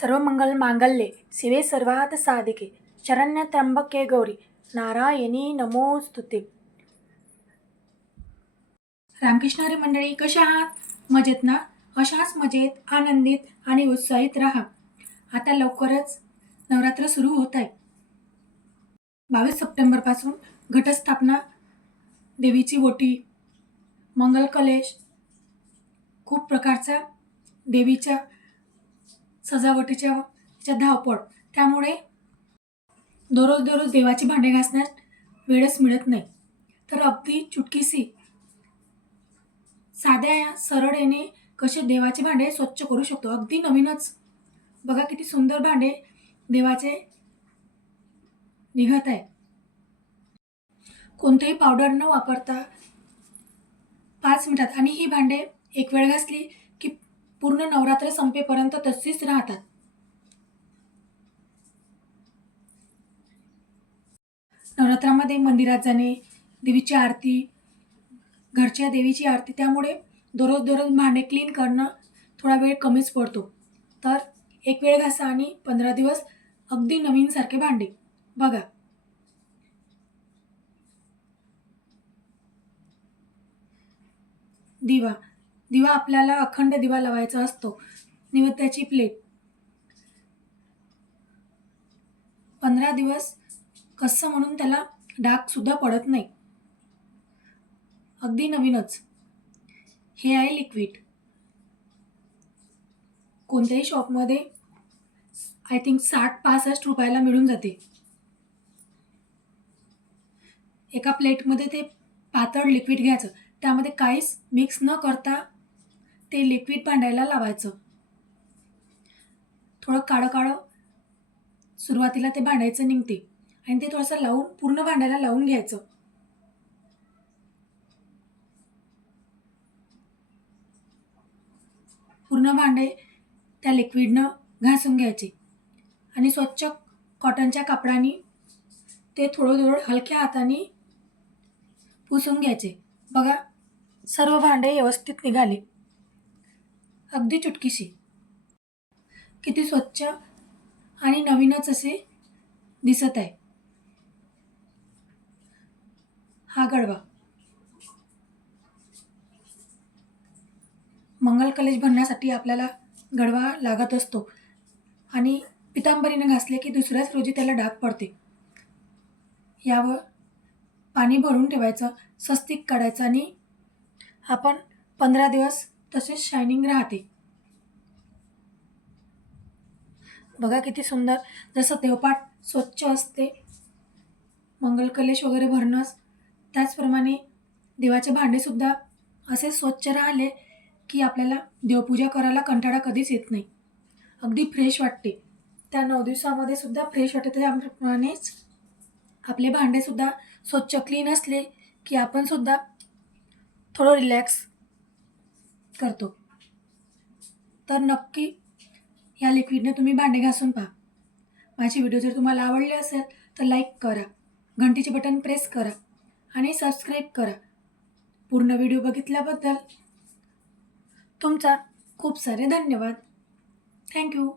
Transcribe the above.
सर्वमंगल मांगल्ये शिवे सर्वात साधिके. शरण्य त्र्यंबके गौरी नारायणी नमोस्तुते रामकृष्णारी मंडळी कशा आहात? मजेत ना? अशाच मजेत आनंदित आणि उत्साहित राहा. आता लवकरच नवरात्र सुरू होत आहे. बावीस सप्टेंबरपासून घटस्थापना देवीची ओटी मंगल कलेश खूप प्रकारचा देवीच्या सजावटीच्या धावपळ. त्यामुळे दररोज दररोज देवाची भांडे घासण्यास वेळच मिळत नाही. तर अगदी चुटकीसी साध्या या सरळेने कसे देवाचे भांडे स्वच्छ करू शकतो? अगदी नवीनच. बघा किती सुंदर भांडे देवाचे निघत आहे. कोणतेही पावडर न वापरता पाच मिनिटात. आणि ही भांडे एक वेळ घासली पूर्ण नवरात्र संपेपर्यंत तशीच राहतात. नवरात्रामध्ये मंदिरात जाणे देवीची आरती घरच्या देवीची आरती त्यामुळे दररोज दररोज भांडे क्लीन करणं थोडा वेळ कमीच पडतो. तर एक वेळ घासा आणि पंधरा दिवस अगदी नवीनसारखे भांडे. बघा. दिवा. दिवा आपल्याला अखंड दिवा लावायचा असतो. निवेद्याची प्लेट. पंधरा दिवस कसं म्हणून त्याला डागसुद्धा पडत नाही. अगदी नवीनच. हे आहे लिक्विड. कोणत्याही शॉपमध्ये आय थिंक साठ पासष्ट रुपयाला मिळून जाते. एका प्लेटमध्ये ते पातळ लिक्विड घ्यायचं. त्यामध्ये काहीच मिक्स न करता ते लिक्विड भांडायला लावायचं. थोडं काळं काळं सुरुवातीला ते भांडायचं निघते आणि ते थोडंसं लावून पूर्ण भांड्याला लावून घ्यायचं. पूर्ण भांडे त्या लिक्विडनं घासून घ्यायचे आणि स्वच्छ कॉटनच्या कापडाने ते थोडं थोडं हलक्या हाताने पुसून घ्यायचे. बघा सर्व भांडे व्यवस्थित निघाले. अगदी चुटकीशी. किती स्वच्छ आणि नवीनच असे दिसत आहे. हा गडवा. मंगल कलेश भरण्यासाठी आपल्याला गडवा लागत असतो आणि पितांबरीने घासले की दुसऱ्याच रोजी त्याला डाग पडते. यावर पाणी भरून ठेवायचं स्वस्तिक काढायचं आणि आपण पंधरा दिवस तसेच शायनिंग राहते. बघा किती सुंदर. जसं देवपाठ स्वच्छ असते मंगलकलेश वगैरे भरणंच. त्याचप्रमाणे देवाचे भांडेसुद्धा असे स्वच्छ राहिले की आपल्याला देवपूजा करायला कंटाळा कधीच येत नाही. अगदी फ्रेश वाटते. त्या नऊ दिवसामध्ये सुद्धा फ्रेश वाटते. त्याप्रमाणेच आपले भांडेसुद्धा स्वच्छ क्लीन असले की आपणसुद्धा थोडं रिलॅक्स करतो. तर नक्की या लिक्विडने तुम्ही भांडे घासून पहा. माझी व्हिडिओ जर तुम्हाला आवडले असेल तर लाईक करा. घंटीचे बटन प्रेस करा आणि सबस्क्राईब करा. पूर्ण व्हिडिओ बघितल्याबद्दल तुमचा खूप सारे धन्यवाद. थँक्यू